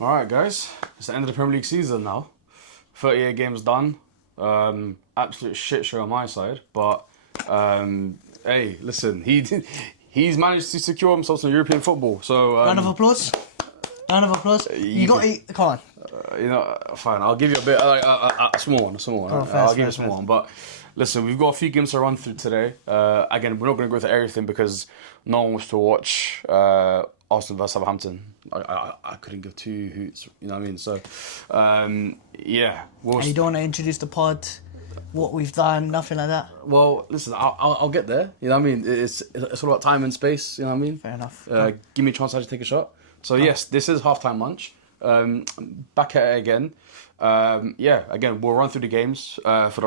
All right, guys. It's the end of the Premier League season now. 38 games done. Absolute shit show on my side. But, hey, listen, he's managed to secure himself some European football. So Round of applause. Round of applause. You got it. Come on. Fine. I'll give you a bit, a small one. I'll give you a small one. But listen, we've got a few games to run through today. Again, we're not going to go through everything because no one wants to watch Arsenal versus Southampton. I couldn't give two hoots. You know what I mean? So, yeah. And you don't want to introduce the pod, what we've done, nothing like that. Well, listen, I'll get there. You know what I mean? It's all about time and space. You know what I mean? Fair enough. Give me a chance to take a shot. So yes, this is Halftime Munch. Back at it again. Again, we'll run through the games for the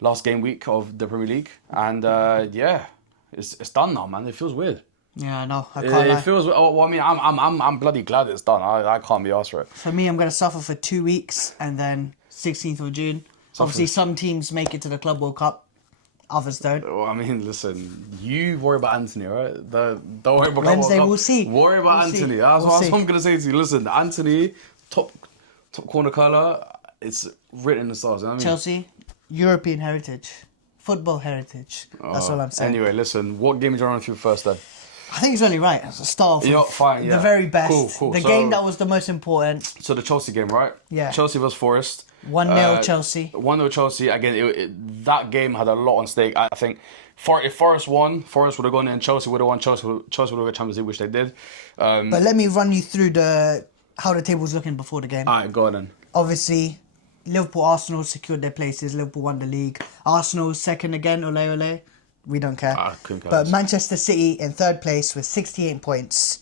last game week of the Premier League, and it's done now, man. It feels weird. Yeah, no, I can't lie. It feels. Well, I mean, I'm bloody glad it's done. I can't be arsed for it. For me, I'm going to suffer for 2 weeks, and then 16th of June. Obviously, some teams make it to the Club World Cup, others don't. Well, I mean, listen, you worry about Anthony, right? Don't worry about Wednesday, we'll see. Worry about Anthony. That's what I'm going to say to you. Listen, Anthony, top corner colour, it's written in the stars. You know what I mean? Chelsea, European heritage, football heritage. That's all I'm saying. Anyway, listen, what game did you run through first then? I think it's only right. It's a start off fine, yeah. The very best. Cool. The game that was the most important. So the Chelsea game, right? Yeah. Chelsea versus Forest. 1-0 Chelsea. 1-0 Chelsea. Again, that game had a lot on stake. I think if Forest won, Forest would have gone in. Chelsea would have won. Chelsea would have got Champions League, which they did. But let me run you through how the table was looking before the game. All right, go on then. Obviously, Liverpool, Arsenal secured their places. Liverpool won the league. Arsenal second again. Ole ole. We don't care. But Manchester City in third place with 68 points.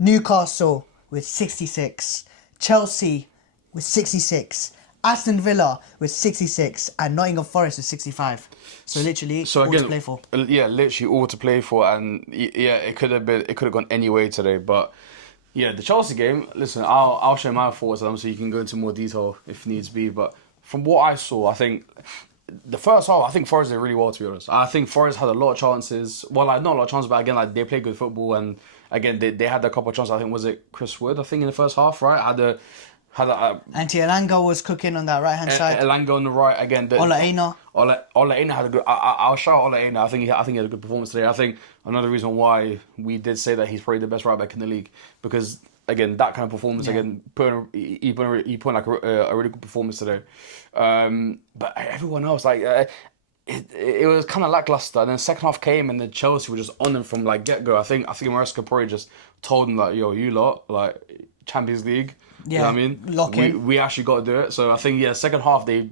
Newcastle with 66. Chelsea with 66. Aston Villa with 66. And Nottingham Forest with 65. So literally all to play for. Yeah, literally all to play for. And yeah, it could have gone any way today. But yeah, the Chelsea game, listen, I'll share my thoughts on them so you can go into more detail if needs be. But from what I saw, I think the first half, I think Forest did really well, to be honest. I think Forest had a lot of chances. Well, not a lot of chances, but again, they played good football, and again, they had a couple of chances. I think, was it Chris Wood, in the first half, right? Antti Elanga was cooking on that right-hand side. Elanga on the right, again. Ole Einar had a good... I'll shout Ole Einar. I think he had a good performance today. I think another reason why we did say that he's probably the best right-back in the league, because again, that kind of performance, again, he put like a really good performance today. But everyone else, it was kind of lackluster. And then the second half came, and then Chelsea were just on them from get go. I think Maresca probably just told them yo, you lot, Champions League. Yeah, you know what I mean? Lock in. We actually got to do it. So I think second half they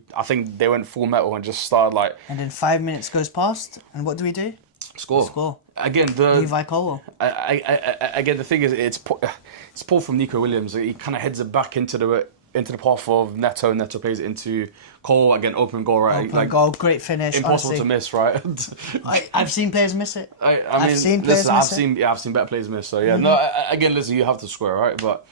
went full metal and just started And then 5 minutes goes past, and what do we do? Score. Again, Levi Colwell. Again, the thing is, it's pulled from Nico Williams. He kind of heads it back into the path of Neto. Neto plays it into Cole. Again, open goal, right? Open goal, great finish. Impossible honestly to miss, right? I've seen players miss it. I've seen better players miss. So yeah, no. Again, listen, you have to square, right? But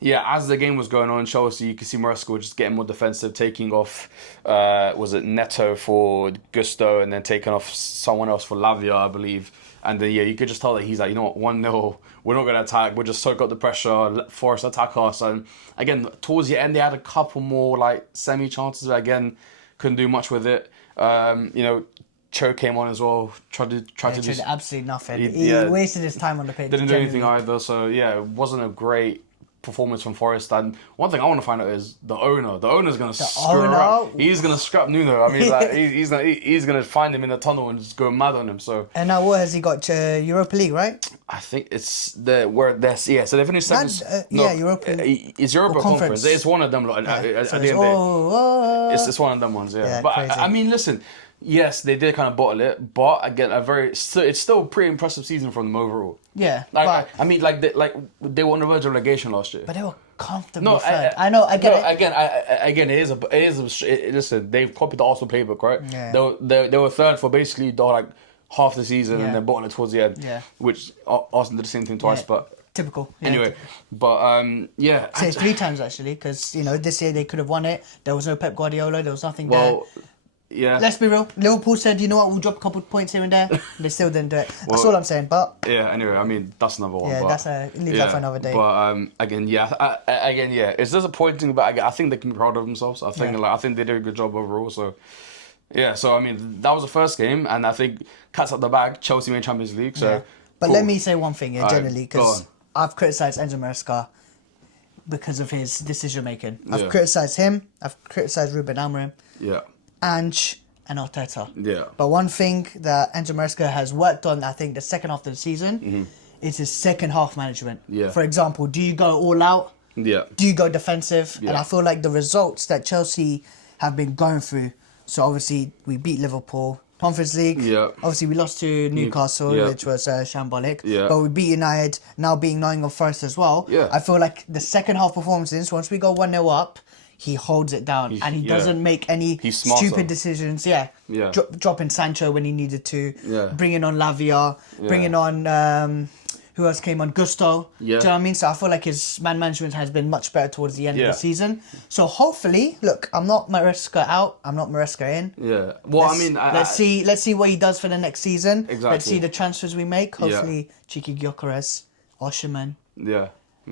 yeah, as the game was going on, Chelsea, you could see Maresca just getting more defensive, taking off, was it Neto for Gusto, and then taking off someone else for Lavia, I believe. And then, you could just tell that he's like, you know what, 1-0, we're not going to attack, we'll just soak up the pressure, let Forest attack us. And again, towards the end, they had a couple more semi-chances, but again, couldn't do much with it. Cho came on as well, tried to do absolutely nothing. He wasted his time on the pitch. Didn't do anything either, so yeah, it wasn't a great performance from Forest. And one thing I want to find out is the owner. The owner's going to scrap. He's going to scrap Nuno. I mean, he's going to find him in the tunnel and just go mad on him. So. And now what has he got? Europa League, right? I think it's So they finished seventh. Europa League. It's Europa Conference. It's one of them. At the end of the day, it's one of them ones. Yeah, but I mean, listen. Yes, they did kind of bottle it, but again, it's still a pretty impressive season from them overall. Yeah, they won the verge of relegation last year. But they were comfortably third. I know. I get it. Listen, they've copied the Arsenal playbook, right? Yeah. They were third for basically half the season, and then bottled it towards the end. Yeah. Which Arsenal did the same thing twice, but. Typical. Yeah. Anyway, but yeah. Say 3 times actually, because this year they could have won it. There was no Pep Guardiola. There was nothing there. Yeah. Let's be real. Liverpool said, you know what, we'll drop a couple of points here and there. They still didn't do it. That's all I'm saying. But yeah. Anyway, I mean that's another one. yeah, but, leave that for another day. But again, it's disappointing, but I think they can be proud of themselves. I think I think they did a good job overall. So yeah, so I mean that was the first game, and I think cats at the bag. Chelsea made Champions League. So, but let me say one thing generally, because on. I've criticised Enzo Maresca because of his decision making. I've Yeah. criticised him. I've criticised Ruben Amorim. Yeah. Ange and Arteta. Yeah. But one thing that Enzo Maresca has worked on, I think, the second half of the season, is his second half management. Yeah. For example, do you go all out? Yeah. Do you go defensive? Yeah. And I feel like the results that Chelsea have been going through. So obviously we beat Liverpool. Conference League. Yeah. Obviously we lost to Newcastle, Yeah. which was shambolic. Yeah. But we beat United, now beating Nottingham Forest as well. Yeah. I feel like the second half performances, once we go 1-0 up, he holds it down and he doesn't make any He's smarter. stupid decisions. Yeah. Yeah. Dropping Sancho when he needed to. Yeah. Bringing on Lavia. Bringing on who else came on? Gusto. Yeah. Do you know what I mean? So I feel like his man management has been much better towards the end of Yeah. the season. So hopefully, look, I'm not Maresca out. I'm not Maresca in. Yeah. Well, Let's see what he does for the next season. Exactly. Let's see the transfers we make. Hopefully, Cheeky Gyökeres, Osherman. Yeah.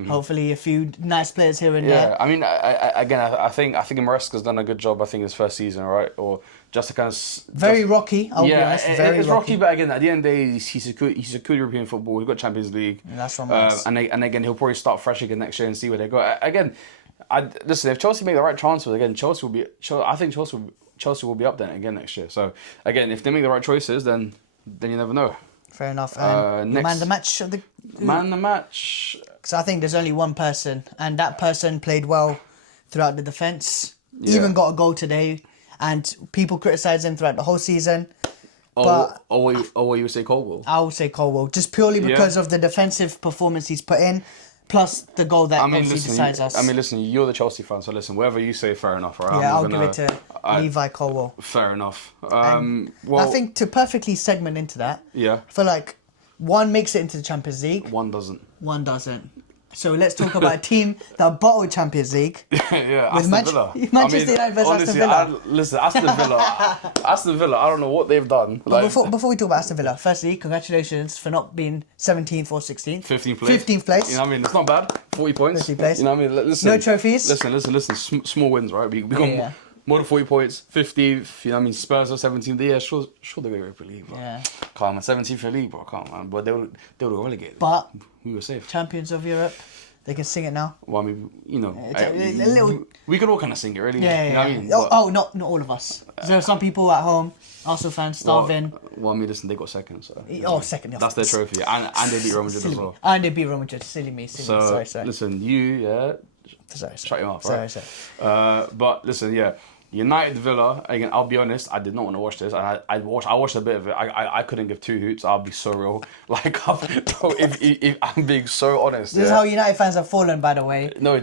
Hopefully, a few nice players here and Yeah, there. I mean, I think Maresca's done a good job. I think his first season, right, or just to kind of Very rocky. I'll be honest. Very it's rocky. but again, at the end of the day, he's secured European football. We've got Champions League. That's from us. And again, he'll probably start fresh again next year and see where they go. Again, listen, if Chelsea make the right transfers, again, Chelsea will be. I think Chelsea will be up there again next year. So again, if they make the right choices, then you never know. Fair enough. And next- man the match of the. Man, the match. Because I think there's only one person, and that person played well throughout the defence. Yeah. Even got a goal today, and people criticise him throughout the whole season. But What you would say, Colwell? I will say Colwell, just purely because of the defensive performance he's put in, plus the goal that obviously decides us. Listen, you're the Chelsea fan, so listen, whatever you say, fair enough, right? Yeah, I'll give it to Levi Colwell. Fair enough. I think to perfectly segment into that, Yeah. I feel like one makes it into the Champions League, One doesn't. one doesn't. So let's talk about a team that bottled Champions League. Yeah, With Aston Villa. Manchester United versus honestly, Aston Villa. Listen, Aston Villa, I don't know what they've done. But before we talk about Aston Villa, firstly, congratulations for not being 17th or 16th. 15th place. 15th place. You know what I mean? It's not bad. 40 points. 15th place. You know what I mean? Listen. No trophies. Listen. Small wins, right? We got more than 40 points. 50th. You know what I mean? Spurs are 17th. Yeah, sure they were Europa League. But Yeah. Come on, 17th for the league, bro. Come on, but they would relegated. But we were safe. champions of Europe, they can sing it now. Well, I mean, you know, a little- we could all kind of sing it, really. Yeah, You know what I mean? not all of us. There are some people at home, Arsenal fans, starving. Well, I mean, listen, they got second, so. Second. That's their trophy, and they beat Real Madrid as well. And they beat Real Madrid. Silly me. So, Sorry. listen, shut him off, right? Sorry. But listen, yeah. United Villa, again, I'll be honest, I did not want to watch this. I watched a bit of it. I couldn't give two hoots, I'll be so real. Like, bro, if I'm being so honest. This is how United fans have fallen, by the way. No,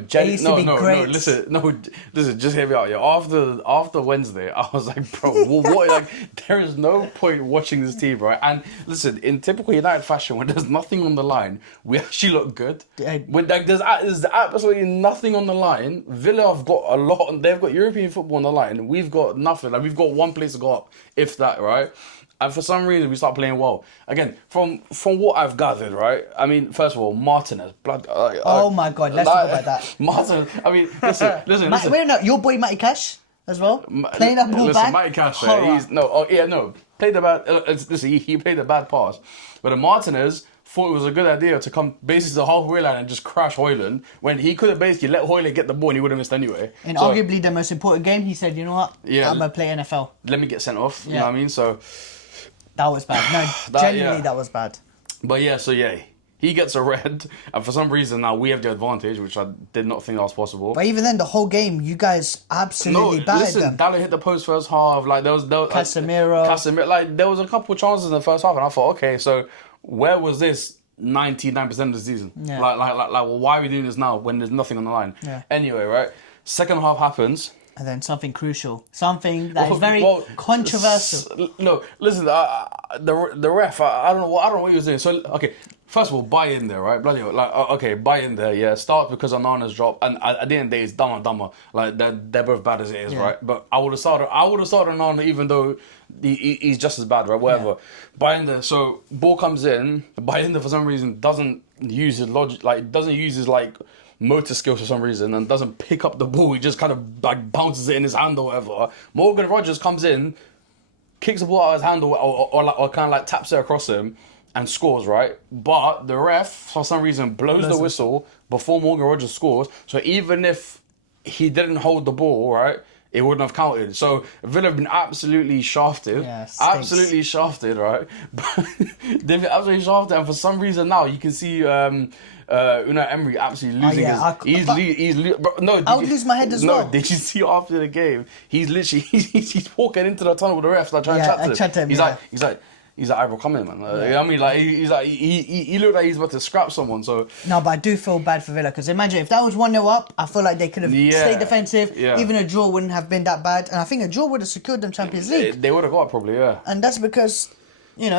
listen, just hear me out. Yeah, after Wednesday, I was like, bro, what? Like, there is no point watching this team, right? And listen, in typical United fashion, when there's nothing on the line, we actually look good. When there's absolutely nothing on the line, Villa have got a lot. They've got European football on the line. And we've got nothing. Like, we've got one place to go up, if that, right? And for some reason, we start playing well. Again, from what I've gathered, right? I mean, first of all, Martinez, Oh my God, let's talk about that. Martinez. I mean, listen. Wait, no, your boy Matty Cash as well, playing that ball back. Matty Cash, played the bad. Listen, he played a bad pass, but Martinez thought it was a good idea to come basically to the halfway line and just crash Højlund when he could have basically let Højlund get the ball and he would have missed anyway. In arguably the most important game, he said, you know what, I'm going to play NFL. Let me get sent off, you know what I mean? So that was bad. No, genuinely that was bad. But he gets a red, and for some reason now we have the advantage, which I did not think that was possible. But even then, the whole game, you guys absolutely battered them. Dallo hit the post first half. Like there was Casemiro. Like there was a couple of chances in the first half, and I thought, okay, so where was this 99% of the season? Yeah. Well, why are we doing this now when there's nothing on the line? Yeah. Anyway, right. Second half happens. And then something crucial, something that is very controversial. No, listen, the ref. I don't know what he was doing. So okay, First of all, buy in there, right? Bloody hell. Like, okay, buy in there, yeah. Start because Onana's dropped, and at the end of the day, it's dumber. Like, they're both bad as it is, right? But I would have started Onana even though he's just as bad, right? Whatever. Buy in there. So, ball comes in, buy in there for some reason doesn't use his logic, like, doesn't use his, like, motor skills for some reason and doesn't pick up the ball. He just kind of, like, bounces it in his hand or whatever. Morgan Rogers comes in, kicks the ball out of his hand or kind of, like, taps it across him. And scores, right? But the ref, for some reason, blows the whistle before Morgan Rogers scores. So even if he didn't hold the ball, right, it wouldn't have counted. So Villa have been absolutely shafted. Yeah, absolutely shafted, right? They've been absolutely shafted. And for some reason now, you can see Unai Emery absolutely losing I would lose my head as well. No, did you see after the game? He's literally, he's walking into the tunnel with the refs, like trying to chat to him. He's like, bro, come in, man. I mean, like, he looked like he's about to scrap someone, so... No, but I do feel bad for Villa, because imagine, if that was 1-0 up, I feel like they could have stayed defensive. Yeah. Even a draw wouldn't have been that bad. And I think a draw would have secured them Champions League. They would have got it, probably, yeah. And that's because,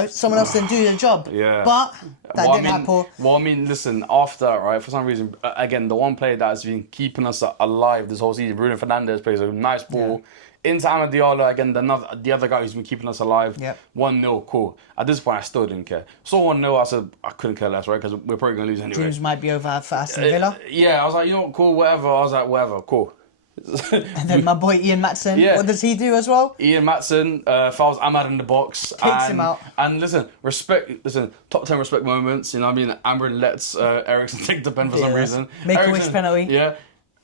someone else didn't do their job. Yeah. But that didn't happen. Well, I mean, listen, after that, right, for some reason, again, the one player that has been keeping us alive this whole season, Bruno Fernandes, plays a nice ball. Yeah. Into Amad Diallo, again, the other guy who's been keeping us alive. Yep. 1-0, cool. At this point, I still didn't care. Saw 1-0, I said, I couldn't care less, right? Because we're probably going to lose anyway. Dreams might be over for Aston Villa. Yeah, I was like, you know what, cool, whatever. I was like, whatever, cool. And then my boy Ian Maatsen, what does he do as well? Ian Maatsen fouls Amad in the box. Kicks him out. And listen, top 10 respect moments. You know what I mean? Amrin lets Eriksen take the pen for some reason. Make-a-wish penalty. Yeah.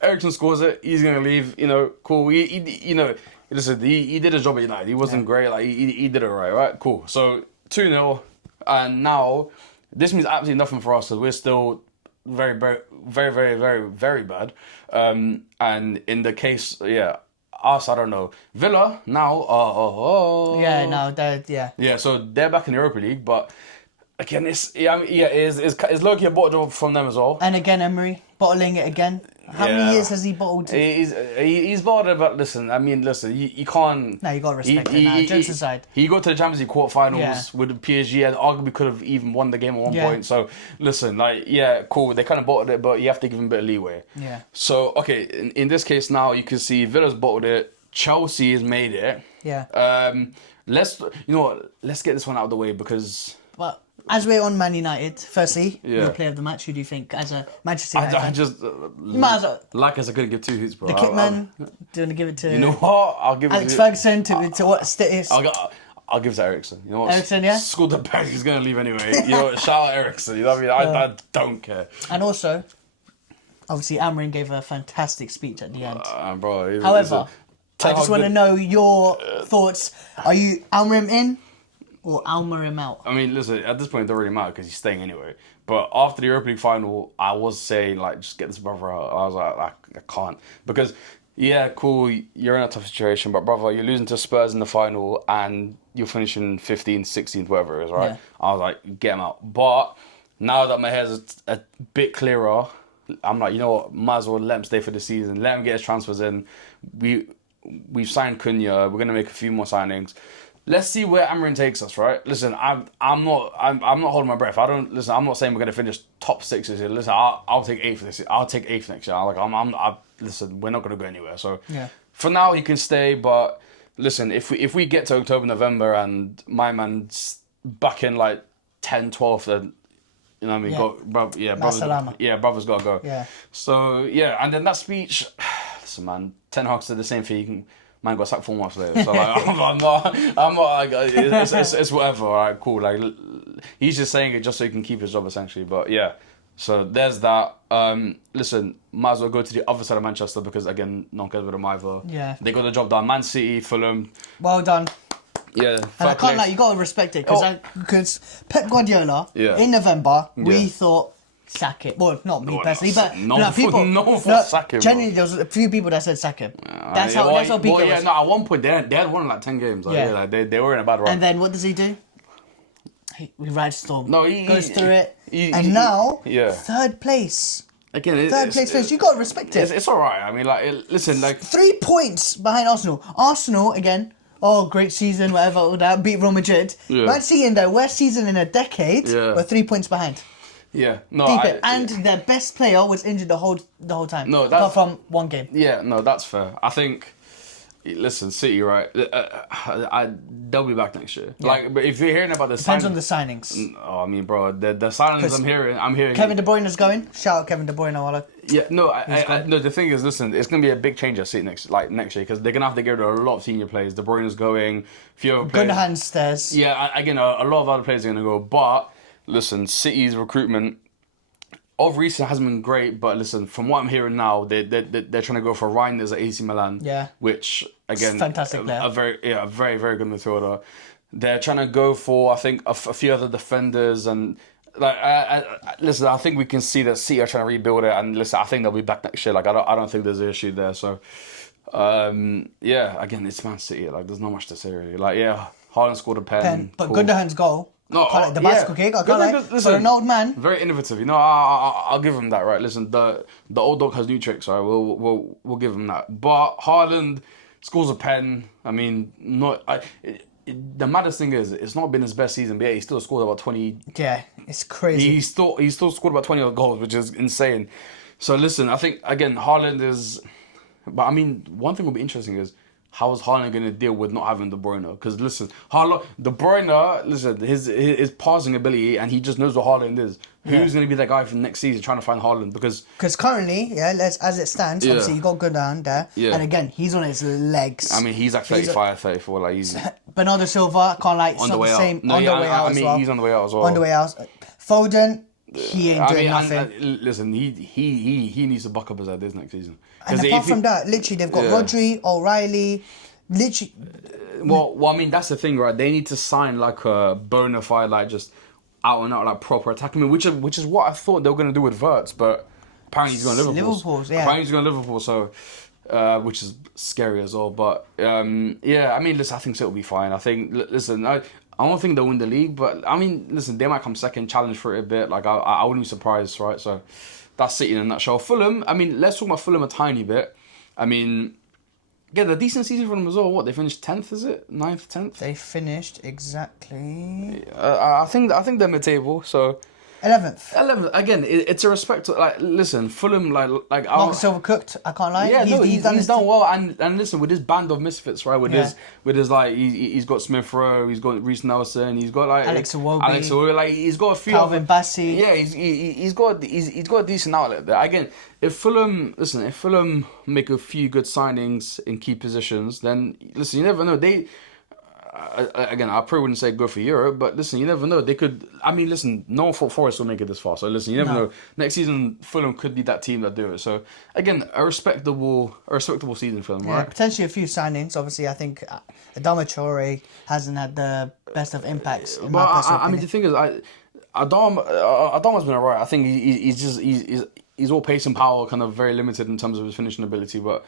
Eriksen scores it. He's going to leave. Cool. Listen, he did his job at United. He wasn't great. Like he did it right? Cool. So 2-0, and now this means absolutely nothing for us because we're still very, very, very, very, very, very bad. And in the case, us, I don't know. Villa now. Yeah. So they're back in the Europa League, but. Again, it's low-key a bottle job from them as well. And again, Emery bottling it again. How many years has he bottled? He's bottled it, but listen, you can't... No, you got to respect it now, jokes aside. He got to the Champions League quarterfinals with PSG and arguably could have even won the game at one point. So, listen, cool, they kind of bottled it, but you have to give him a bit of leeway. Yeah. So, okay, in this case now, you can see Villa's bottled it, Chelsea has made it. Yeah. Let's get this one out of the way because... Well, as we're on Man United, firstly, your player of the match, who do you think as a Manchester United fan? I just I couldn't give two hoots, bro. The Kitman, do you want to give it to? You know what? I'll give Alex it Ferguson to what status? I'll give it to Eriksen. You know what? Eriksen, yeah. School the bag. He's gonna leave anyway. Shout out Eriksen. You know what I mean? I don't care. And also, obviously, Amrin gave a fantastic speech at the end. Bro. However, I just want to know your thoughts. Are you Amrin in? Or Almer him out? I mean, listen, at this point, it doesn't really matter because he's staying anyway. But after the Europa League final, I was saying, just get this brother out. I was like, I can't. Because, cool, you're in a tough situation, but brother, you're losing to Spurs in the final and you're finishing 15th, 16th, whatever it is, right? Yeah. I was like, get him out. But now that my head's a bit clearer, I'm like, you know what, might as well let him stay for the season. Let him get his transfers in. We've signed Cunha. We're going to make a few more signings. Let's see where Amrin takes us, right? Listen, I'm not holding my breath. I'm not saying we're gonna finish top 6 this year. Listen, I'll take 8th this year. I'll take 8th next year. Listen, we're not gonna go anywhere. So for now, he can stay. But listen, if we get to October, November, and my man's back in 10, 12th, then you know what I mean. Brother's gotta go. Yeah. So and then that speech. Listen, man, Ten Hag said the same thing. Man got sacked 4 months later, so I'm not. It's whatever. All right, cool. He's just saying it just so he can keep his job, essentially. But so there's that. Listen, might as well go to the other side of Manchester because again, no one cares about them either. Yeah, they got the job done. Man City, Fulham. Well done. Yeah, and I can't you got to respect it because Pep Guardiola in November we thought. Sack it. Well, not me personally, but people. Sack him. Generally, there was a few people that said sack him. That's how big it was. No, at one point they had won 10 games. They were in a bad run. And then what does he do? He rides storm. No, he goes through it, and now third place. Again, third place finish. You got to respect it. It's all right. I mean, listen, 3 points behind Arsenal. Arsenal again. Oh, great season, whatever. All that beat Real Madrid. Man City in their worst season in a decade. We're 3 points behind. Yeah, no, and their best player was injured the whole time. No, apart from one game. Yeah, no, that's fair. I think. Listen, City, right? They'll be back next year. Yeah. Like, but if you're hearing about the depends on the signings. Oh, I mean, bro, the signings I'm hearing. Kevin De Bruyne is going. Shout out Kevin De Bruyne, Walla. Yeah, no, no. The thing is, listen, it's gonna be a big change at City next year because they're gonna have to get rid of a lot of senior players. De Bruyne is going. Few other players. Gundogan stays. Yeah, again, a lot of other players are gonna go. But listen, City's recruitment of recent hasn't been great, but listen, from what I'm hearing now, they're trying to go for Reinders at AC Milan. Yeah. Which again, fantastic player. A very very good midfielder. They're trying to go for I think a few other defenders and listen. I think we can see that City are trying to rebuild it, and listen, I think they'll be back next year. Like I don't think there's an issue there. So yeah, again, it's Man City. Like there's not much to say really. Like yeah, Haaland scored a pen. But cool. Gundogan's goal. No, the bicycle kick. I can't listen, for an old man. Very innovative. You know, I'll give him that. Right. Listen, the old dog has new tricks. Right. We'll give him that. But Haaland scores a pen. I mean, the maddest thing is, it's not been his best season, but yeah, he still scored about 20. Yeah, it's crazy. He still scored about 20 goals, which is insane. So listen, I think again, Haaland is. But I mean, one thing will be interesting is. How is Haaland going to deal with not having De Bruyne? Because listen, De Bruyne, listen, his passing ability, and he just knows what Haaland is. Who's going to be that guy for next season trying to find Haaland? Because currently, as it stands, obviously you got Gundogan there, and again he's on his legs. I mean, he's like 35, 34, like easy. Bernardo Silva can't like on the way out. On the way out as well. He's on the way out as well. On the way out. Foden, he ain't doing nothing. Listen, he needs to buck up his head this next season. And apart from that, literally, they've got Rodri, O'Reilly, literally. Well, I mean, that's the thing, right? They need to sign like a bona fide, like just out and out, like proper attack. I mean, which is what I thought they were going to do with Wirtz, but apparently he's going to Liverpool. Apparently he's going to Liverpool, so which is scary as well. But yeah, I mean, listen, I think City will be fine. I think, listen, I don't think they'll win the league, but I mean, listen, they might come second, challenge for it a bit. Like I wouldn't be surprised, right? So. That's City in a nutshell. Fulham, I mean, let's talk about Fulham a tiny bit. I mean, a decent season for them as well. What, they finished 10th, is it? 9th, 10th? They finished exactly... I think they're mid-table, so... 11th. Again, it's a respect to, like, listen, Fulham, like Marcus Overcooked, I can't lie. Yeah, he's done well, and listen, with his band of misfits, right, with his like, he's got Smith Rowe, he's got Reece Nelson, he's got, like... Alex Iwobi, like, he's got a few... Calvin Bassey. Yeah, he's got a decent outlet there. Again, if Fulham make a few good signings in key positions, then, listen, you never know, again, I probably wouldn't say go for Europe, but listen, you never know. They could. I mean, listen, no one thought Forest will make it this far. So listen, you never know. Next season, Fulham could be that team that do it. So again, a respectable season for them, right? Potentially a few signings. Obviously, I think Adama Traore hasn't had the best of impacts. In my personal opinion. I mean, the thing is, Adama's been alright. I think he's all pace and power, kind of very limited in terms of his finishing ability, but.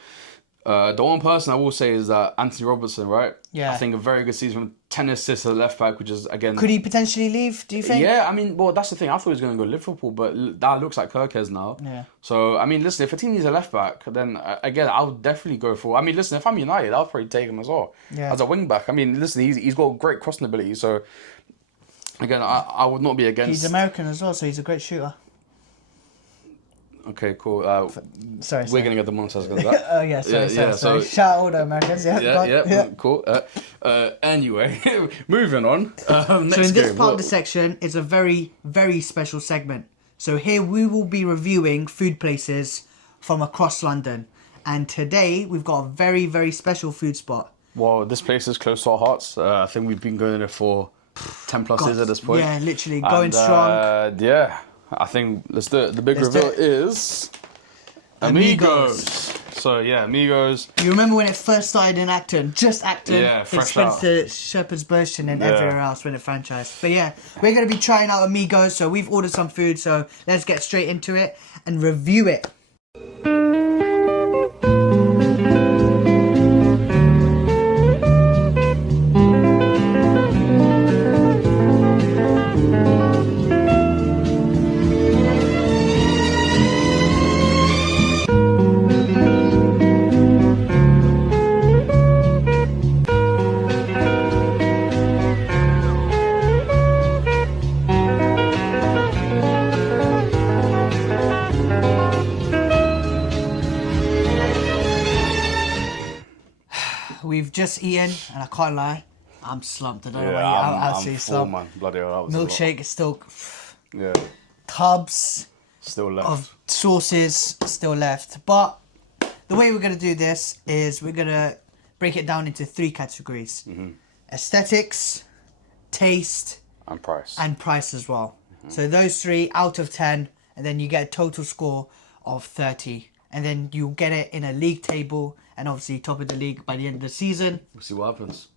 The one person I will say is that Anthony Robertson, right? Yeah. I think a very good season, 10 assists at left back, which is, again... Could he potentially leave, do you think? Yeah, I mean, well, that's the thing. I thought he was going to go Liverpool, but that looks like Kirkes now. Yeah. So, I mean, listen, if a team needs a left back, then, again, I would definitely go for... I mean, listen, if I'm United, I'll probably take him as well. Yeah. As a wing back. I mean, listen, he's got great crossing ability, so... Again, I would not be against... He's American as well, so he's a great shooter. Okay, cool. Sorry. We're going to get the monsters of that. Oh, yeah, sorry. Shout out all the Americans. Yeah. Cool. Anyway, moving on. So in this part of the section, it's a very, very special segment. So here we will be reviewing food places from across London. And today, we've got a very, very special food spot. Well, this place is close to our hearts. I think we've been going there for 10 plus years at this point. Yeah, literally, going strong. Yeah. I think let's do it. The big reveal is Amigos. So yeah, Amigos. You remember when it first started in Acton? Just Acton. Yeah, fresh it spread to Shepherd's Bush and then everywhere else when it franchised. But yeah, we're going to be trying out Amigos. So we've ordered some food. So let's get straight into it and review it. we've just eaten, and I can't lie, I'm slumped. I don't know why I'm absolutely full, slumped. man. Bloody hell, that was a lot. Milkshake is still... Yeah. Tubs Still left. of sauces still left. But the way we're going to do this is we're going to break it down into 3 categories. Aesthetics, taste, and price as well. So those 3 out of 10, and then you get a total score of 30. And then you'll get it in a league table, and obviously top of the league by the end of the season. We'll see what happens.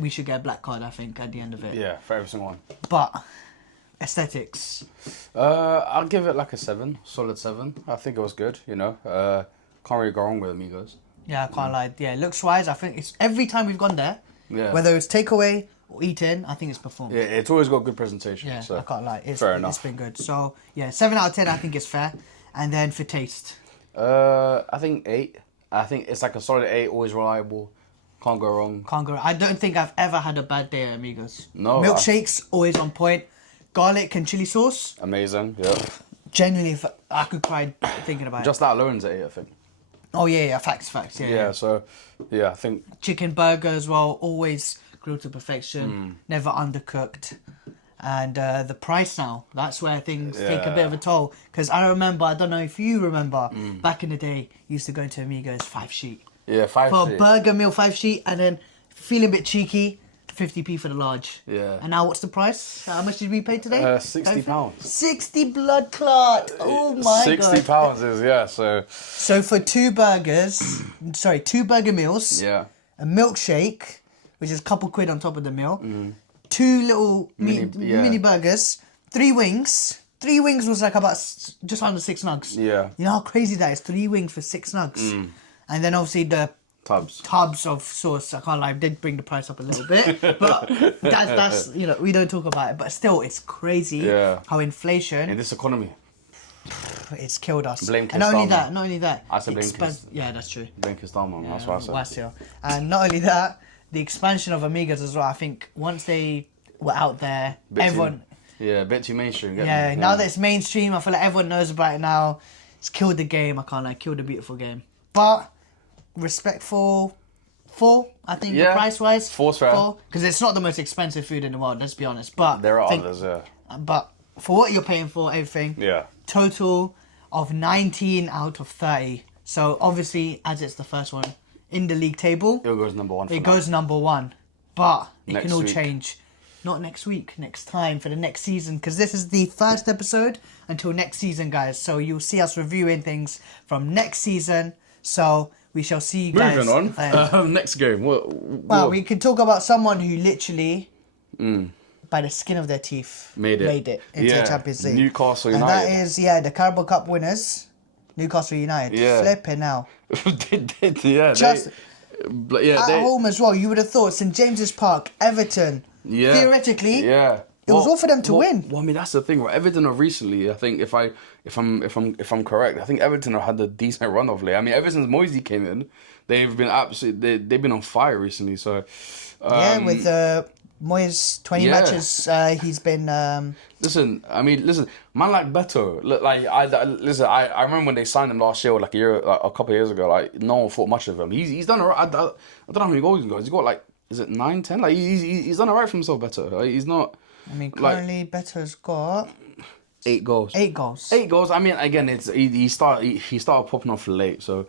We should get a black card, I think, at the end of it. Yeah, for every single one. But aesthetics. I'll give it like a 7, solid 7. I think it was good, you know. Can't really go wrong with Amigos. Yeah, I can't lie. Yeah, looks wise, I think it's every time we've gone there, whether it's takeaway or eat-in, I think it's performed. Yeah, it's always got good presentation. Yeah, so I can't lie. Fair enough. It's been good. So, yeah, 7 out of 10 I think is fair. And then for taste. I think 8. I think it's like a solid 8, always reliable. Can't go wrong. I don't think I've ever had a bad day at Amigos. No. Milkshakes, always on point. Garlic and chili sauce. Amazing, yeah. Genuinely, I could cry thinking about Just that alone's 8, I think. Oh, yeah, facts. Yeah. So, yeah, I think... Chicken burger as well, always grilled to perfection, never undercooked. And the price now, that's where things take a bit of a toll. Because I remember, I don't know if you remember, back in the day, used to go to Amigos 5 sheet. Yeah, 5 For sheet. a burger meal, 5 sheet, and then feeling a bit cheeky, 50p for the large. Yeah. And now what's the price? How much did we pay today? £60. 60 blood clot. Oh my god. £60 is, yeah, so... So for 2 burgers, 2 burger meals, Yeah. a milkshake, which is a couple quid on top of the meal, 2 little mini burgers, 3 wings. 3 wings was like about just under 6 nugs. Yeah. You know how crazy that is? 3 wings for 6 nugs. And then obviously the tubs of sauce. I can't lie, I did bring the price up a little bit, but that's you know, we don't talk about it, but still it's crazy how inflation In this economy. it's killed us. Blame and not only that. I said blame Chris. Yeah, that's true. Blame Kistarman, that's what I said. And not only that, the expansion of Amigos as well. I think once they were out there, everyone. A bit too mainstream. Now that it's mainstream, I feel like everyone knows about it now. It's killed the game. I can't lie, killed a beautiful game. But respectful 4, I think, the price wise. 4's fair. Because it's not the most expensive food in the world. Let's be honest. But there are others. Yeah. But for what you're paying for, everything. Yeah. Total of 19 out of 30. So obviously, as it's the first one in the league table, It goes number 1. it goes number 1. But it Next can all week. change. Not next week, next time for the next season. Because this is the first episode until next season, guys. So you'll see us reviewing things from next season. So we shall see you guys. Moving on. Next game. Well, we can talk about someone who literally, by the skin of their teeth, made it into the Champions League. Newcastle United. And that is, the Carabao Cup winners, Newcastle United. Yeah. Flipping now. Just at home as well. You would have thought St James's Park, Everton. Yeah. Theoretically, it was all for them to win. Well, I mean, that's the thing. Right? Everton have recently, I think, if I'm correct, I think Everton have had a decent run of late. I mean, ever since Moisey came in, they've been they've been on fire recently. So with Moyes 20 matches, he's been. Listen, man like Beto. I remember when they signed him last year, a couple of years ago. Like no one thought much of him. He's done alright. I don't know how many goals he got. He's got like, is it 9, 10? Like he's done alright for himself, Beto. Like, he's not. I mean, currently Beto's got 8 goals. 8 goals. 8 goals. I mean, again, it's he started popping off late. So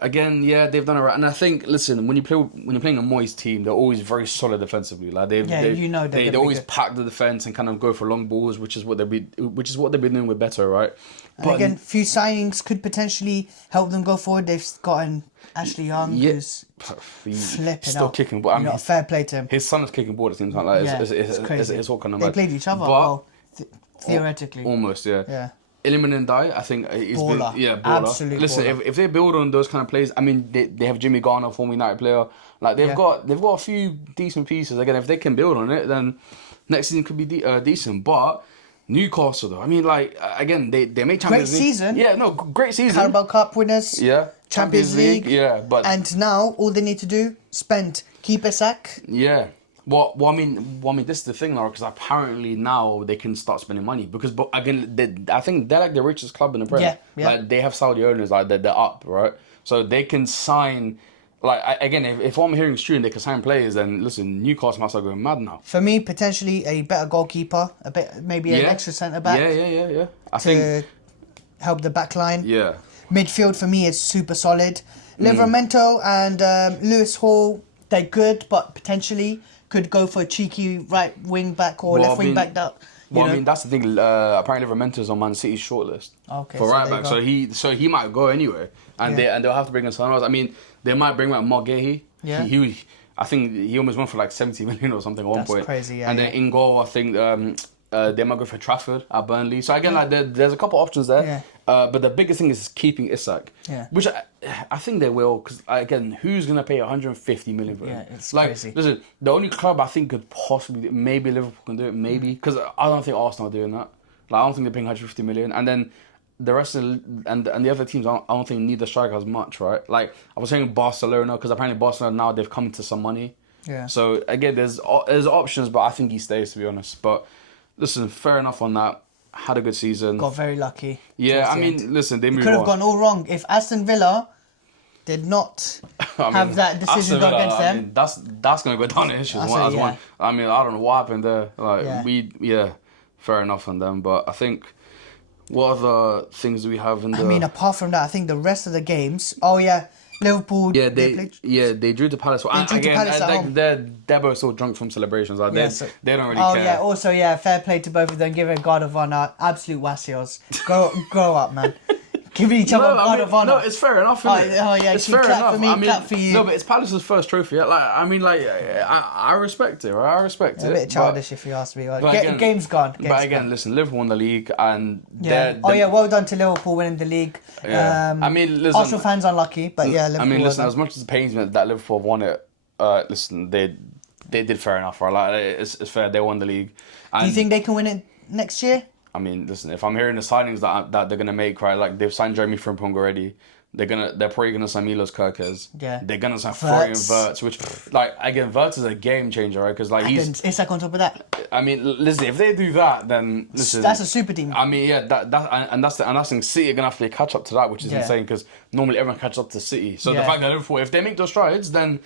again, they've done it right. And I think, listen, when you're playing a Moyes team, they're always very solid defensively. Like they always pack the defense and kind of go for long balls, which is what they've been doing with Beto, right? And again, few signings could potentially help them go forward. They've gotten Ashley Young, who's flipping still out. kicking ball. I mean, fair play to him. His son is kicking ball at the same time. Like it's crazy. It's all kind of they mad. played each other But, well, theoretically. Almost, yeah. Yeah. Iliman and Dye, I think he's baller. baller. Absolute Listen, baller. if they build on those kind of players, I mean, they have Jimmy Garner, former United player. Like they've got a few decent pieces. Again, if they can build on it, then next season could be decent. But Newcastle, though, I mean, like again, they made Champions League. Great season. Yeah, no, great season. Carabao Cup winners. Yeah. Champions League. Yeah, but and now all they need to do spend keeper sack. Yeah. Well, I mean, this is the thing now, because apparently now they can start spending money because, but again, I think they're like the richest club in the Premier. Yeah. Like they have Saudi owners, like they're up, right? So they can sign Like, again, if I'm hearing Stu and they can sign players, then listen, Newcastle must start going mad now. For me, potentially a better goalkeeper, maybe an extra centre back. Yeah. I think help the back line. Yeah. Midfield for me is super solid. Livramento and Lewis Hall, they're good, but potentially could go for a cheeky right wing back or left wing back. I mean, that's the thing. Apparently, Livramento's on Man City's shortlist for right back, so he might go anyway, and they'll have to bring in someone else. I mean, they might bring back Mark Gahey. Yeah. I think he almost went for like 70 million or something at one point. That's crazy. Yeah. And then in goal, I think they might go for Trafford at Burnley. So again, like there's a couple options there. Yeah. But the biggest thing is keeping Isak. Yeah. Which I think they will, because again, who's gonna pay 150 million for him? Yeah, it's like, crazy. Listen, the only club I think could possibly, maybe Liverpool can do it, maybe, because I don't think Arsenal are doing that. Like, I don't think they're paying 150 million, and then the rest of and the other teams, I don't think need the striker as much, right? Like I was saying, Barcelona, because apparently Barcelona now they've come into some money. Yeah. So again, there's options, but I think he stays, to be honest. But listen, fair enough on that. Had a good season. Got very lucky. Yeah, I mean, listen, they moved could on. have gone all wrong if Aston Villa did not have that decision go against them. I mean, that's gonna go down in history as one. I mean, I don't know what happened there. Like fair enough on them, but I think what other things do we have in the? I mean, apart from that, I think the rest of the games. Liverpool. Yeah, they drew to Palace. They're both so drunk from celebrations. Like they don't really care. Yeah. Also, fair play to both of them. Give it a guard of honor. Absolute wassios. Grow up, man. Giving each other a guard of honor. No, it's fair enough. It's fair enough. For me, clap for you. No, but it's Palace's first trophy. I respect it. Right? I respect it. A bit childish, if you ask me. Game's gone. Listen, Liverpool won the league, and well done to Liverpool winning the league. Yeah. I mean, listen, Arsenal fans unlucky, but Liverpool. I mean, listen, as much as it pains me that Liverpool won it, listen, they did fair enough, right? Like it's fair. They won the league. And do you think they can win it next year? I mean, listen, if I'm hearing the signings that they're gonna make, right? Like they've signed Jeremy Frimpong already. They're probably gonna sign Milos Kerkez. Yeah. They're gonna sign Florian Wirtz, which, like, again, Wirtz is a game changer, right? Because like he's Isak on top of that. I mean, listen, if they do that, then listen, that's a super team. I mean, that's the thing. City are gonna have to catch up to that, which is insane because normally everyone catches up to City. So the fact that Liverpool, if they make those strides, then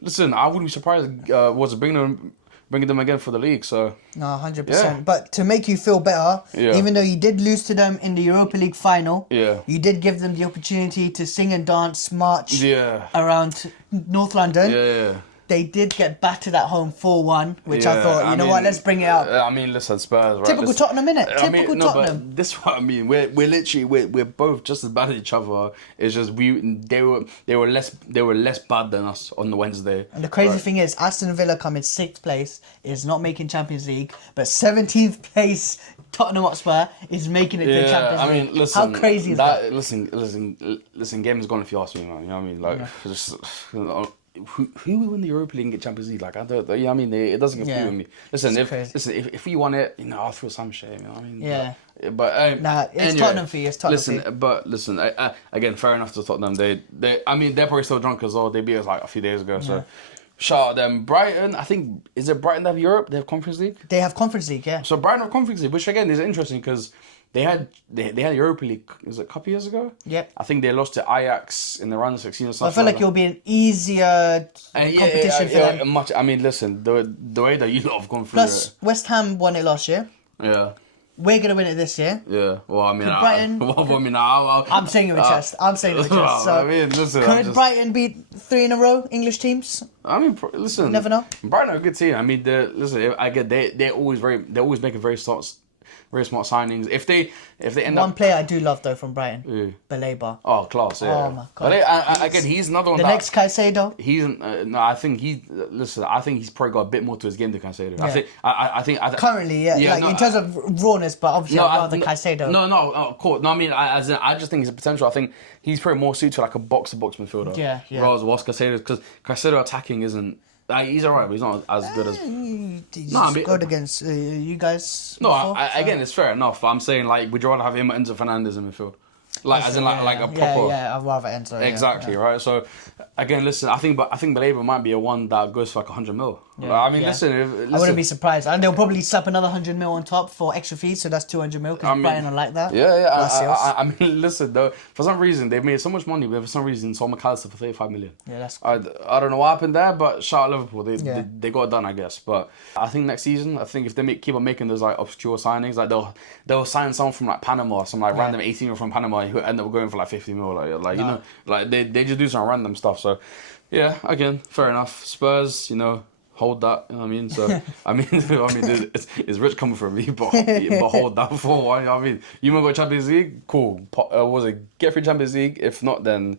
listen, I wouldn't be surprised. Was bringing them again for the league, so... No, 100%. But to make you feel better, even though you did lose to them in the Europa League final, you did give them the opportunity to sing and dance, march around North London. Yeah. They did get battered at home 4-1, which I thought, you know what, let's bring it up. I mean, listen, Spurs, right? Typical Tottenham, innit? Typical Tottenham. But this is what I mean. We're literally we're both just as bad as each other. It's just they were less bad than us on the Wednesday. And the crazy thing is, Aston Villa come in 6th place, is not making Champions League, but 17th place Tottenham Hotspur is making it to the Champions League. I mean, listen, how crazy is that? Listen, game's gone if you ask me, man. You know what I mean? Like, just... Who will win the Europa League and get Champions League? Like, I don't, you know what I mean? It doesn't compete with me. Listen, if we won it, I'll feel some shame. You know what I mean? Yeah. But it's anyway, Tottenham for you. It's Tottenham. Listen. Again, fair enough to Tottenham. They're probably still drunk as well. They beat us like a few days ago. So shout out them. Brighton. I think is it Brighton that have Europe? They have Conference League. They have Conference League. Yeah. So Brighton have Conference League, which again is interesting because. They had Europa League, was it a couple years ago? Yep. I think they lost to Ajax in the round of 16 or something. I feel like it'll be an easier competition for them. Much. I mean, listen, the way that you lot have gone through Plus, West Ham won it last year. Yeah. We're going to win it this year. Yeah. Well, I mean, I'm saying it with chest. So, I mean, listen. Could Brighton beat 3 in a row, English teams? I mean, listen. You never know. Brighton are a good team. I mean, they're always making very smart signings. If they end one player I do love though from Brighton, Baleba. Oh, class! Yeah. Oh my god! But again, he's another one. The next Caicedo. He's no. I think he's probably got a bit more to his game than Caicedo. Yeah. I think currently, in terms of rawness, but obviously I'd rather Caicedo. No, of course. No, I mean, I just think he's a potential. I think he's probably more suited to like a box-to-box midfielder. Yeah. Rather than Caicedo, because Caicedo attacking isn't. He's alright, but he's not as good as. He's good against you guys. No, again, it's fair enough. But I'm saying, like, would you rather have him or Enzo Fernandez in midfield? Like, as in, like a proper. Yeah, I'd rather Enzo. Exactly, right? So, Again, listen, I think Baleba might be a one that goes for like 100 mil. Yeah, I mean, yeah. listen, I wouldn't be surprised. And they'll probably slap another 100 mil on top for extra fees, so that's 200 mil because Brighton are like that. Yeah. I mean, listen, though, for some reason they've made so much money, but for some reason sold McAllister for 35 million. Yeah, that's. I don't know what happened there, but shout out Liverpool, they got it done, I guess. But I think next season, I think if they keep on making those like obscure signings, like they'll sign someone from like Panama, some like random 18-year-old from Panama who end up going for like 50 mil, like you know, like they just do some random stuff. So yeah, again, fair enough. Spurs, you know, hold that. You know what I mean? So I mean, it's rich coming from me, but hold that for one. I mean, you want to go Champions League? Cool. Was it get free Champions League? If not, then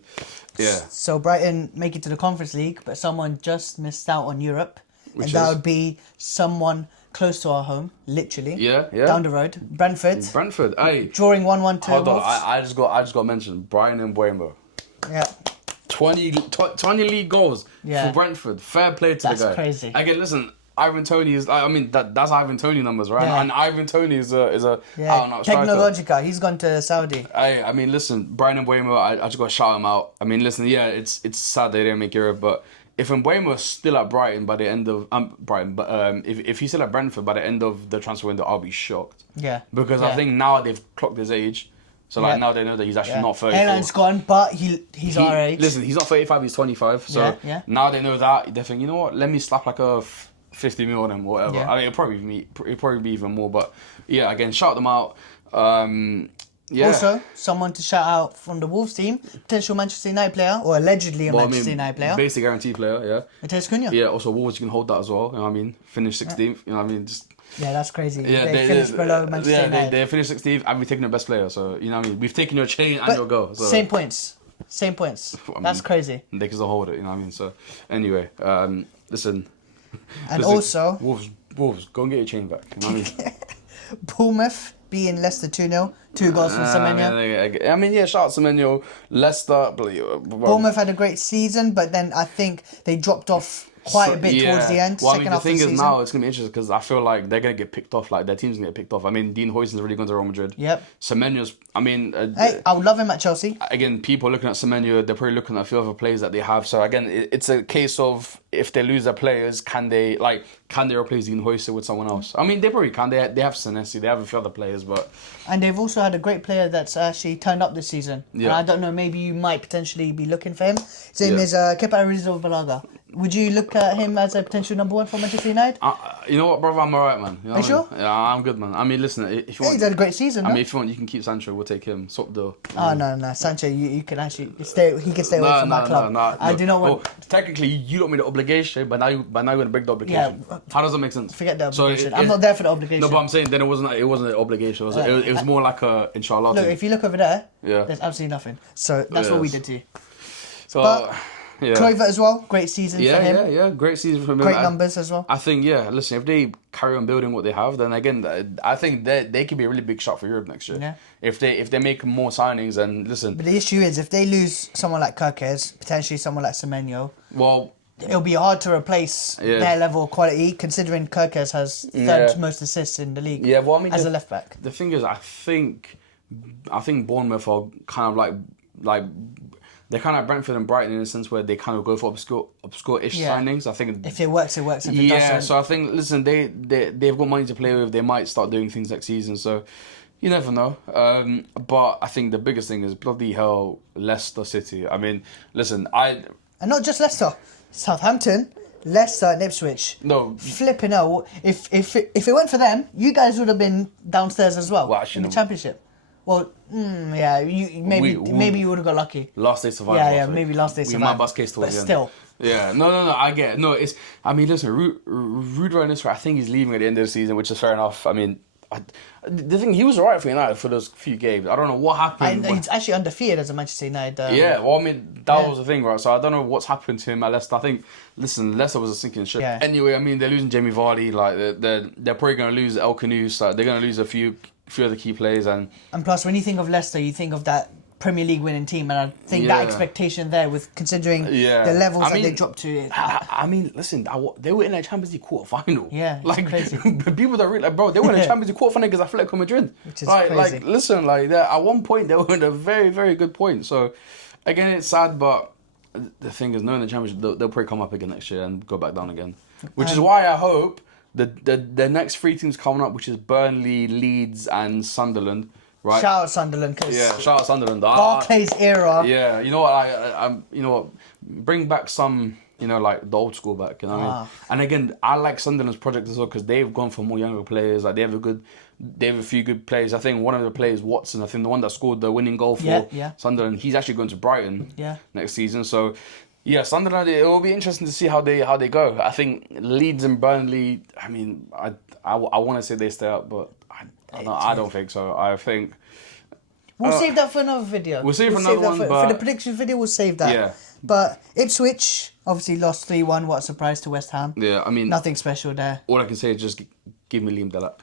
yeah. So Brighton make it to the Conference League, but someone just missed out on Europe, Which and that would be someone close to our home, literally. Yeah. Down the road, Brentford. Hey. Drawing 1-1 to Hold on, Wolves. I just got to mention Brian and Mbeumo. Yeah. 20 league goals for Brentford. Fair play to the guy. That's crazy. Again, listen, Ivan Toney is. I mean, that's Ivan Toney numbers, right? Yeah. And Ivan Toney is a out and out striker. Technologica. He's gone to Saudi. I mean, listen, Brian Mbeumo, I just got to shout him out. I mean, listen, yeah, it's sad they didn't make Europe, but if Mbeumo's still at Brighton by the end of Brighton, but if he's still at Brentford by the end of the transfer window, I'll be shocked. Yeah. Because I think now they've clocked his age. So like now they know that he's actually not 34. Hairline's gone, but he's our age. Listen, he's not 35, he's 25. So now they know that. They think, you know what? Let me slap like a 50 mil on him or whatever. Yeah. I mean, it'll probably be even more. But yeah, again, shout them out. Yeah. Also, someone to shout out from the Wolves team, potential Manchester United player, or allegedly a Manchester United player. Basic guarantee player, yeah. Mateus Cunha. Yeah, also Wolves, you can hold that as well. You know what I mean? Finish 16th. You know what I mean? Just. Yeah, that's crazy. Yeah, they finished below Manchester United. They finished 16th and we've taken the best player. So, you know what I mean? We've taken your chain and your goal. So. Same points. That's crazy. They can still hold it, you know what I mean? So, anyway, listen. And also... Wolves, go and get your chain back. You know what I mean? Bournemouth beating Leicester 2-0. 2 goals from Semenyo. I mean, yeah, shout out Semenyo. Leicester... Bournemouth had a great season, but then I think they dropped off quite a bit towards the end. Well, I mean, the thing is now it's going to be interesting because I feel like they're going to get picked off. Like, their team's going to get picked off. I mean, Dean Huijsen's already gone to Real Madrid. Yep. Semenyo's... I mean... hey, I would love him at Chelsea. Again, people looking at Semenyo, they're probably looking at a few other players that they have. So, again, it's a case of if they lose their players, can they replace Dean Huijsen with someone else? I mean, they probably can. They have Senesi, they have a few other players, but... And they've also had a great player that's actually turned up this season. Yeah. And I don't know, maybe you might potentially be looking for him. His name is Kepa Arrizabalaga. Would you look at him as a potential number one for Manchester United? You know what, brother? I'm alright, man. You know Are you sure? Yeah, I'm good, man. I mean, listen, if you want... He's had a great season, I mean, if you want, you can keep Sancho. We'll take him. Swap the... Oh, no. Sancho, you can actually stay... He can stay away from my club. I do not want... Well, technically, you don't mean the obligation, but now you're going to break the obligation. Yeah. How does that make sense? Forget the obligation. I'm not there for the obligation. No, but I'm saying then it wasn't an obligation. It was more like a inshallah. Look, if you look over there, there's absolutely nothing. So that's what we did to you. So... But, Kluivert as well, great season for him. Yeah, great season for him. Great numbers as well. I think, listen, if they carry on building what they have, then again, I think they could be a really big shot for Europe next year. Yeah. If they make more signings and listen. But the issue is, if they lose someone like Kirkes, potentially someone like Semenyo, well, it'll be hard to replace their level of quality, considering Kirkes has third most assists in the league. Yeah, well, I mean, as a left back. The thing is, I think Bournemouth are kind of like. They're kind of like Brentford and Brighton in a sense where they kind of go for obscure-ish signings. I think if it works, it works. If it doesn't, so I think listen, they've got money to play with. They might start doing things next season. So you never know. But I think the biggest thing is bloody hell, Leicester City. I mean, listen, and not just Leicester, Southampton, Leicester, and Ipswich. No, flipping out. If it weren't for them, you guys would have been downstairs as well in the Championship. Well, maybe you would have got lucky. Last day survival. Yeah, maybe last day survival. We might bust case towards the end. Still. Yeah, no, I get it. No, it's. I mean, listen, Rudiger in this, I think he's leaving at the end of the season, which is fair enough. I mean, the thing, he was alright for United for those few games. I don't know what happened. He's actually undefeated as a Manchester United. Well, I mean, that was the thing, right? So I don't know what's happened to him at Leicester. I think, listen, Leicester was a sinking ship. Yeah. Anyway, I mean, they're losing Jamie Vardy. Like, they're probably going to lose El Kanous. Like, they're going to lose a few other key players. And plus, when you think of Leicester, you think of that Premier League winning team, and I think that expectation there, with considering the levels that they dropped to. I mean, listen, they were in a Champions League quarter final. Yeah, like crazy. People that really bro, they were in a Champions League quarter final against Atletico Madrid, which is crazy. Like, listen, like at one point they were in a very, very good point. So again, it's sad, but the thing is, knowing the Championship, they'll probably come up again next year and go back down again. Which is why I hope the next 3 teams coming up, which is Burnley, Leeds, and Sunderland. Right. Shout out Sunderland. Shout out Sunderland. Barclays era. Yeah, you know what? I'm. You know what? Bring back some. You know, like the old school back. You know what I mean? And again, I like Sunderland's project as well because they've gone for more younger players. Like they have a few good players. I think one of the players, Watson. I think the one that scored the winning goal for Sunderland. He's actually going to Brighton. Next season. So. Yeah, Sunderland. It will be interesting to see how they go. I think Leeds and Burnley. I mean, I want to say they stay up, but I don't think so. I think we'll save that for another video. We'll save it for another one. For the predictions video, we'll save that. Yeah. But Ipswich obviously lost 3-1. What a surprise to West Ham. Yeah, I mean nothing special there. All I can say is just give me Liam Delap.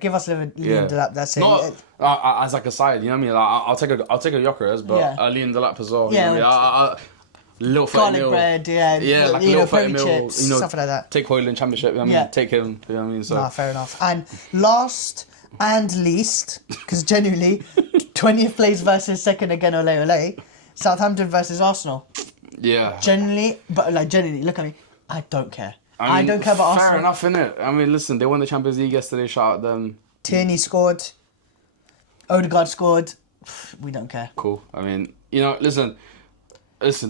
Give us Liam Delap. That's it. Not as like a side, you know what I mean? Like, I'll take a Yokeres, but Liam Delap as well. Yeah. You know what I mean? Little garlic bread, like little peri chips, stuff like that. Take Hoyland Championship, you know what I mean? Take him, you know what I mean? So. Nah, fair enough. And last and least, because genuinely, 20th place versus second again, ole. Southampton versus Arsenal. Yeah. Genuinely, look at me. I don't care. I don't care about Arsenal. Fair enough, innit? I mean, listen, they won the Champions League yesterday, shout out them. Tierney scored. Odegaard scored. We don't care. Cool. I mean, you know, listen,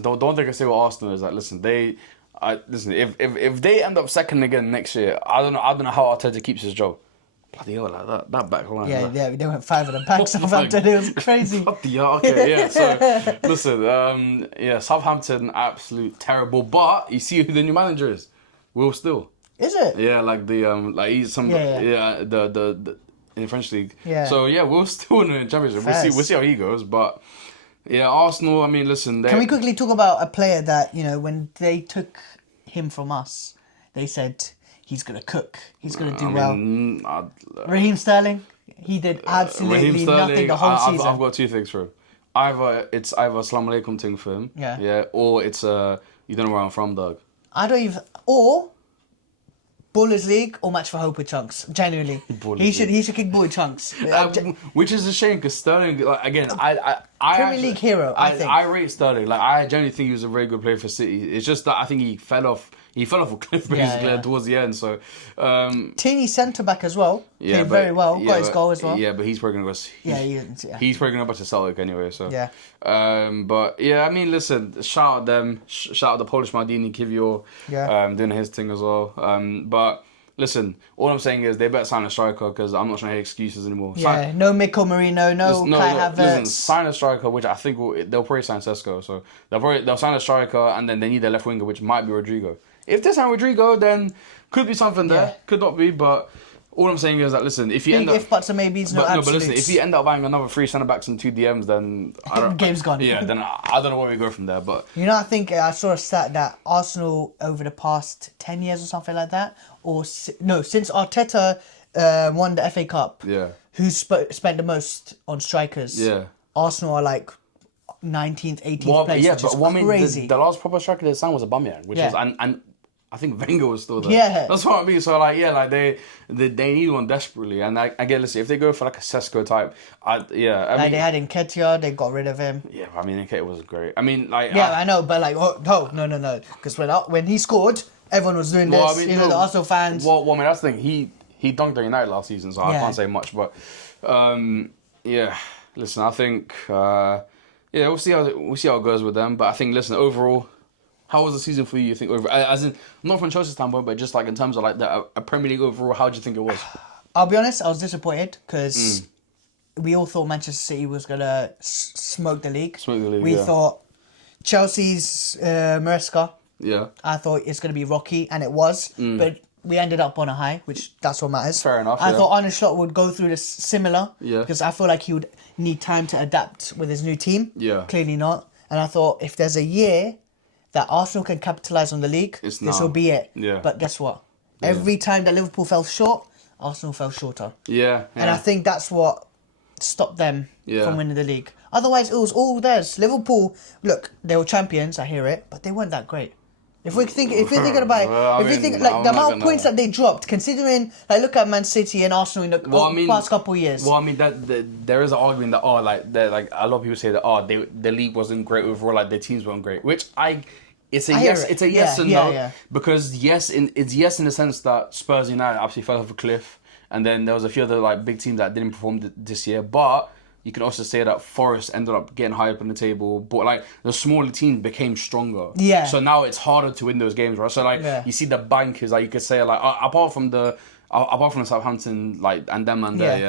don't think I say what Arsenal is like. Listen, if they end up second again next year, I don't know how Arteta keeps his job. Bloody hell, like that back line. Yeah, they went 5 of them back. Southampton, it was crazy. Bloody hell, okay, yeah. So listen, Southampton, absolute terrible. But you see who the new manager is, Will Still. Is it? Yeah, like the like he's some the in the French league. Yeah. So yeah, Will Still in the Championship. We'll see how he goes, but. Yeah, Arsenal, I mean, listen... Can we quickly talk about a player that, when they took him from us, they said, he's going to cook, he's going to do well. Raheem Sterling, he did absolutely nothing the whole season. I've got 2 things for him. It's either a Assalamu Alaikum thing for him, or it's you don't know where I'm from, dog. Or... Ballers League or Match for Hope with Chunks. Genuinely, he should kick ball with Chunks. Which is a shame because Sterling, like, again, I Premier League hero. I think I rate Sterling. Like I genuinely think he was a very good player for City. It's just that I think he fell off a cliff basically towards the end. So Tierney centre back as well. Played very well. Got his goal as well. Yeah, but he's probably gonna go. He's probably gonna go back to Celtic anyway. So yeah. But yeah, I mean, listen, shout out them. Shout out the Polish Maldini Kivior. Doing his thing as well. But listen, all I'm saying is they better sign a striker because I'm not trying to hear excuses anymore. No Mikko Marino, no Kai Havertz. Listen, sign a striker, which I think they'll probably sign Sesko. So they'll sign a striker and then they need a left winger, which might be Rodrigo. If they sign Rodrigo, then could be something there. Could not be, but all I'm saying is that listen, if you end up if buts and maybes, no absolutes. But listen, if you end up buying another 3 centre backs and 2 DMs, then game's gone. Yeah, then I don't know where we go from there. But I think I saw a stat that Arsenal over the past 10 years or something like that, since Arteta won the FA Cup, who spent the most on strikers? Arsenal are like 19th, 18th place. Yeah, but crazy. The last proper striker they signed was Aubameyang, which was and I think Wenger was still there. Yeah. That's what I mean. So they need one desperately. And I get, listen, if they go for like a Sesko type, I mean, they had Nketiah, they got rid of him. Yeah, I mean, Nketiah was great. I mean, like... Yeah, I know, but like, no. Because when he scored, everyone was doing this. I mean, the Arsenal fans... Well, I mean, that's the thing. He dunked on United last season, so I can't say much. But, listen, I think... we'll see how it goes with them. But I think, listen, overall... How was the season for you think over? As in, not from Chelsea's standpoint, but just like in terms of like a Premier League overall, how do you think it was? I'll be honest, I was disappointed because we all thought Manchester City was gonna smoke the league. We thought Chelsea's Maresca. Yeah. I thought it's gonna be rocky, and it was, but we ended up on a high, which that's what matters. Fair enough. I thought Arne Slot would go through this similar. Yeah. Because I feel like he would need time to adapt with his new team. Yeah. Clearly not, and I thought if there's a year that Arsenal can capitalise on the league, this will be it. Yeah. But guess what? Yeah. Every time that Liverpool fell short, Arsenal fell shorter. Yeah. And I think that's what stopped them from winning the league. Otherwise, it was all theirs. Liverpool, look, they were champions, I hear it, but they weren't that great. If we're thinking about it, if we think like the amount of points that they dropped, considering like look at Man City and Arsenal in the past couple of years. Well, I mean there is an argument that like a lot of people say that the league wasn't great overall, like their teams weren't great, which it's a yes and no because it's yes in the sense that Spurs United absolutely fell off a cliff, and then there was a few other like big teams that didn't perform this year, but you can also say that Forest ended up getting high up on the table, but like the smaller teams became stronger. Yeah. So now it's harder to win those games, right? So like you see the bankers, like you could say like apart from the Southampton like and them and and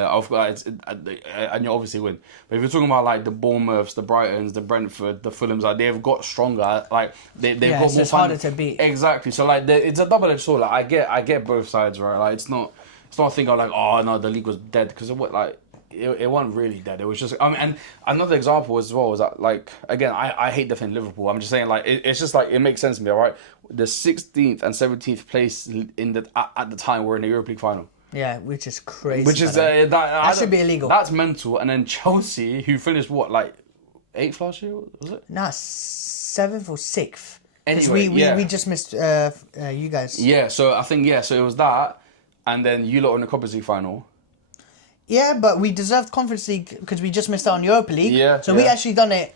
you obviously win. But if you're talking about like the Bournemouths, the Brightons, the Brentford, the Fulhams, like they've got stronger. Like they've got more. So it's harder to beat. Exactly. So like it's a double-edged sword. Like I get both sides, right? Like it's not a thing of like the league was dead because of what like. It wasn't really dead. It was just and another example as well was that like again I hate defending Liverpool. I'm just saying like it's just like it makes sense to me, alright? The 16th and 17th place at the time were in the Europa League final. Yeah, which is crazy. Which is that should be illegal. That's mental. And then Chelsea, who finished what like 8th last year, was it? Nah, 7th or 6th. Anyway, we just missed you guys. Yeah, so I think so it was that, and then you lot in the Conference League final. Yeah, but we deserved Conference League because we just missed out on Europa League. Yeah. So we actually done it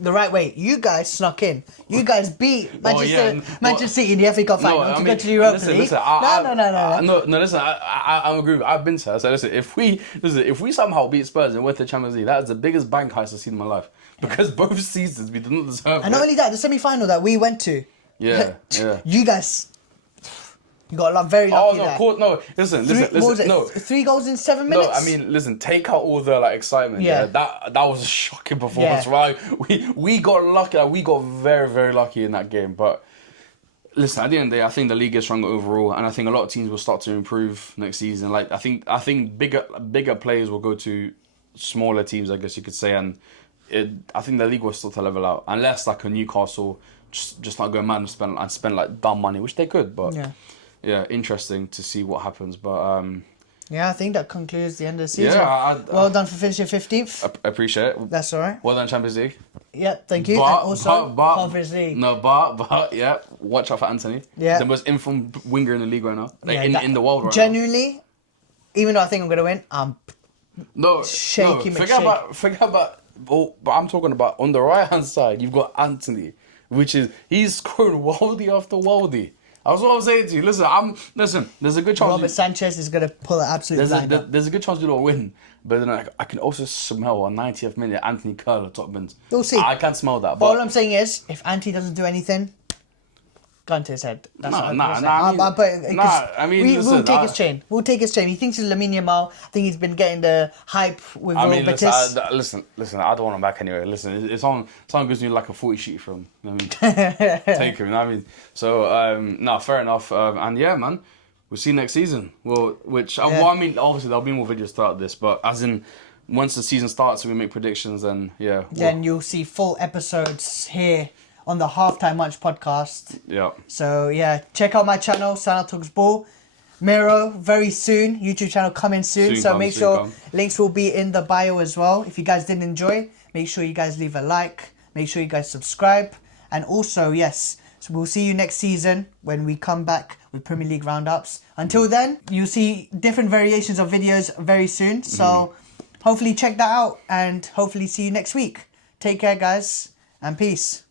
the right way. You guys snuck in. You guys beat Manchester City in the FA Cup final to go to the Europa League. Listen, no. Listen, I'm agree with you. I've been to her. So listen, if we somehow beat Spurs and went to the Champions League, that is the biggest bank heist I've seen in my life. Because both seasons we did not deserve it. And not only that, the semi-final that we went to. Yeah. You guys. You got very lucky. Of course, no. Listen. 3 goals in 7 minutes. No, I mean, listen. Take out all the like excitement. Yeah. That was a shocking performance, right? We got lucky. Like, we got very, very lucky in that game. But listen, at the end of the day, I think the league is stronger overall, and I think a lot of teams will start to improve next season. Like I think bigger players will go to smaller teams, I guess you could say, and I think the league will still to level out unless like a Newcastle just not go mad and spend like dumb money, which they could, but. Yeah, interesting to see what happens, but yeah, I think that concludes the end of the season. Yeah, well done for finishing 15th. I appreciate it. That's all right. Well done, Champions League. Yeah, thank you. And also Conference League. No, but yeah, watch out for Anthony. Yeah, the most informed winger in the league right now, in the world right genuinely, now. Even though I think I'm gonna win, I'm shaky. Forget about. Oh, but I'm talking about on the right hand side. You've got Anthony, which is he's scoring worldie after worldie. That's what I'm saying to you. Listen. There's a good chance. Robert Sanchez is gonna pull it absolutely. There's a good chance you don't win, but then I can also smell a 90th minute Anthony Curler top bins. We'll see. I can smell that. But all I'm saying is, if Anthony doesn't do anything, gun to his head. That's what I'm saying. We'll take his chain. We'll take his chain. He thinks he's Lamine Yamal. I think he's been getting the hype with Real Betis. Listen. I don't want him back anyway. Listen, it's on. Someone gives me like a 40 sheet from. You know what I mean? Take him. You know what I mean? So fair enough. And yeah, man, we'll see you next season. Well, I mean, obviously there'll be more videos throughout this, but as in. Once the season starts, we make predictions, and then you'll see full episodes here on the Halftime Munch podcast. Yeah. So check out my channel, Sanaa Talks Ball. Miro, very soon. YouTube channel coming soon. Make sure links will be in the bio as well. If you guys did enjoy, make sure you guys leave a like. Make sure you guys subscribe. And also, so we'll see you next season when we come back with Premier League roundups. Until then, you'll see different variations of videos very soon. So hopefully check that out and hopefully see you next week. Take care, guys, and peace.